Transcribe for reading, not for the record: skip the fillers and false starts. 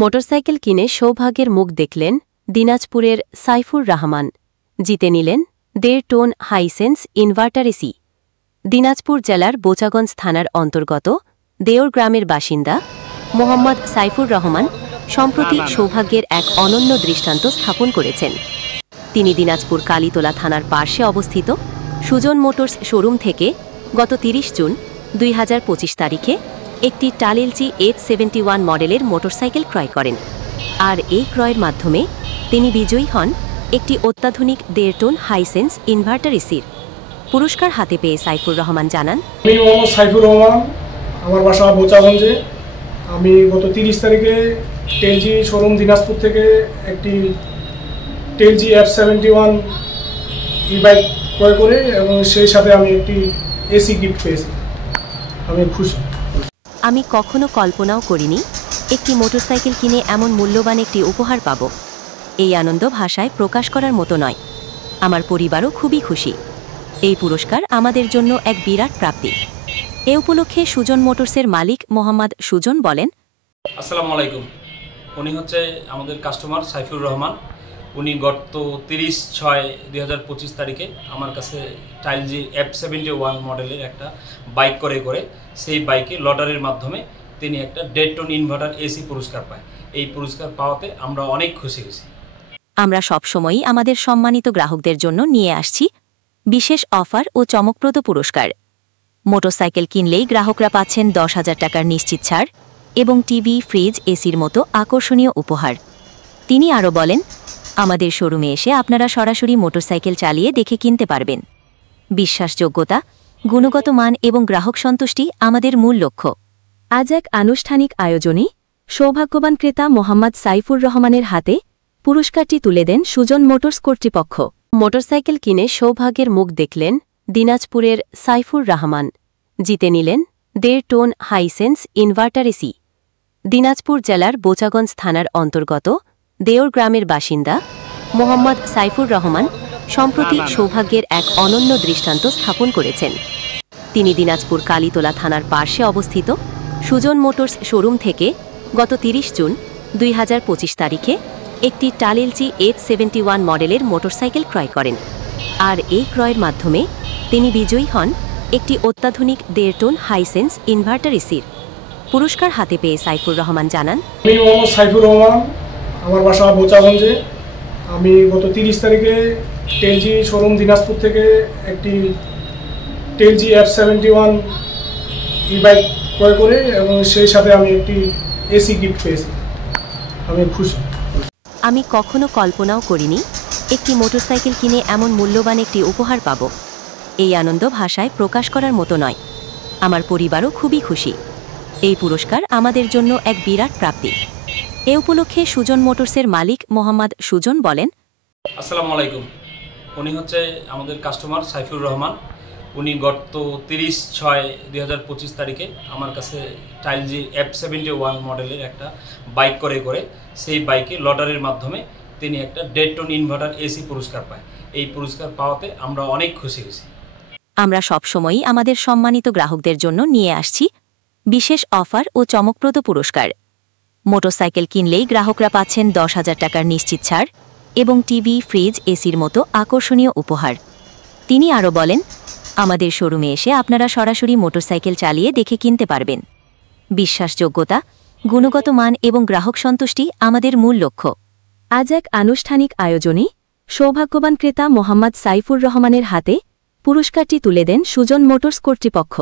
Motorcycle কিনে সৌভাগ্যের মুখ দেখলেন দিনাজপুরের সাইফুর রহমান। জিতে নিলেন 1.5 ton Hisense inverter AC. Dinajpur জেলার বোচাগঞ্জ থানার অন্তর্গত দেওর গ্রামের বাসিন্দা মোহাম্মদ সাইফুর রহমান সম্প্রতি সৌভাগ্যের এক অনন্য দৃষ্টান্ত স্থাপন করেছেন। তিনি দিনাজপুর কালীতলা থানার পার্শ্বে অবস্থিত সুজন মোটরস শোরুম থেকে গত 30 জুন 2025 তারিখে একটি টালেলজি F71 মডেলের মোটরসাইকেল ক্রয় করেন। আর এই ক্রয়ের মাধ্যমে তিনি বিজয়ী হন একটি অত্যাধুনিক 1.5 টন হাইসেন্স ইনভার্টার এসির। পুরস্কার হাতে পেয়ে সাইফুর রহমান জানান, আমি মোহাম্মদ সাইফুর রহমান, আমার বাসা বোচাগঞ্জে। আমি গত 30 তারিখে টেলজি শোরুম দিনাজপুর থেকে একটি টেলজি F71 ই বাইক ক্রয় করে এবং সেই সাথে আমি একটি এসি গিফট পেয়েছি। আমি খুশি। আমি কখনো কল্পনাও করিনি একটি মোটরসাইকেল কিনে এমন মূল্যবান একটি উপহার পাব। এই আনন্দ ভাষায় প্রকাশ করার মতো নয়। আমার পরিবারও খুবই খুশি। এই পুরস্কার আমাদের জন্য এক বিরাট প্রাপ্তি। এ উপলক্ষে সুজন মোটরসের মালিক মোহাম্মদ সুজন বলেন, আসসালামু আলাইকুম। উনি হচ্ছে আমাদের কাস্টমার সাইফুর রহমান। উনি গত 30/6/2025 তারিখে আমার কাছে টাইলজি F71 মডেলের একটা বাইক করে সেই বাইকে লটারির মাধ্যমে তিনি একটা 1.5 টন ইনভার্টার এসি পুরস্কার পায়। এই পুরস্কার পাওয়াতে আমরা অনেক খুশি হয়েছি। আমরা সবসময়ই আমাদের সম্মানিত গ্রাহকদের জন্য নিয়ে আসছি বিশেষ অফার ও চমকপ্রদ পুরস্কার। মোটরসাইকেল কিনলেই গ্রাহকরা পাচ্ছেন 10,000 টাকার নিশ্চিত ছাড় এবং টিভি, ফ্রিজ, এসির মতো আকর্ষণীয় উপহার। তিনি আরও বলেন, আমাদের শোরুমে এসে আপনারা সরাসরি মোটরসাইকেল চালিয়ে দেখে কিনতে পারবেন। বিশ্বাসযোগ্যতা, গুণগত মান এবং গ্রাহক সন্তুষ্টি আমাদের মূল লক্ষ্য। আজ এক আনুষ্ঠানিক আয়োজনে সৌভাগ্যবান ক্রেতা মোহাম্মদ সাইফুর রহমানের হাতে পুরস্কারটি তুলে দেন সুজন মোটরস কর্তৃপক্ষ। মোটরসাইকেল কিনে সৌভাগ্যের মুখ দেখলেন দিনাজপুরের সাইফুর রহমান। জিতে নিলেন 1.5 ton Hisense inverter AC. Dinajpur জেলার বোচাগঞ্জ থানার অন্তর্গত দেওর গ্রামের বাসিন্দা মোহাম্মদ সাইফুর রহমান সম্প্রতি সৌভাগ্যের এক অনন্য দৃষ্টান্ত স্থাপন করেছেন। তিনি দিনাজপুর কালীতলা থানার পার্শ্বে অবস্থিত সুজন মোটরস শোরুম থেকে গত 30 জুন 2025 তারিখে একটি টালেলজি F71 মডেলের মোটরসাইকেল ক্রয় করেন। আর এই ক্রয়ের মাধ্যমে তিনি বিজয়ী হন একটি অত্যাধুনিক 1.5 টন হাইসেন্স ইনভার্টার এসির। পুরস্কার হাতে পেয়ে সাইফুর রহমান জানান, আমি মোহাম্মদ সাইফুর রহমান, আমার বাসা বোচাগঞ্জে। আমি গত 30 তারিখে টেলজি শোরুম দিনাজপুর থেকে একটি টেলজি F71 ই বাইক ক্রয় করে এবং সেই সাথে আমি একটি এসি গিফট পেয়েছি। আমি খুশি। আমি কখনো কল্পনাও করিনি একটি মোটরসাইকেল কিনে এমন মূল্যবান একটি উপহার পাব। এই আনন্দ ভাষায় প্রকাশ করার মতো নয়। আমার পরিবারও খুবই খুশি। এই পুরস্কার আমাদের জন্য এক বিরাট প্রাপ্তি। এ উপলক্ষে সুজন মোটরসের মালিক মোহাম্মদ সুজন বলেন, আসসালামু আলাইকুম। উনি হচ্ছে আমাদের কাস্টমার সাইফুর রহমান। উনি গত 30/6/2025 তারিখে আমার কাছে টাইলজি F71 মডেলের একটা বাইক করে সেই বাইকে লটারির মাধ্যমে তিনি একটা 1.5 টন ইনভার্টার এসি পুরস্কার পায়। এই পুরস্কার পাওয়াতে আমরা অনেক খুশি হয়েছি। আমরা সবসময়ই আমাদের সম্মানিত গ্রাহকদের জন্য নিয়ে আসছি বিশেষ অফার ও চমকপ্রদ পুরস্কার। মোটরসাইকেল কিনলেই গ্রাহকরা পাচ্ছেন 10,000 টাকার নিশ্চিত ছাড় এবং টিভি, ফ্রিজ, এসির মতো আকর্ষণীয় উপহার। তিনি আরও বলেন, আমাদের শোরুমে এসে আপনারা সরাসরি মোটরসাইকেল চালিয়ে দেখে কিনতে পারবেন। বিশ্বাসযোগ্যতা, গুণগত মান এবং গ্রাহক সন্তুষ্টি আমাদের মূল লক্ষ্য। আজ এক আনুষ্ঠানিক আয়োজনে সৌভাগ্যবান ক্রেতা মোহাম্মদ সাইফুর রহমানের হাতে পুরস্কারটি তুলে দেন সুজন মোটরস কর্তৃপক্ষ।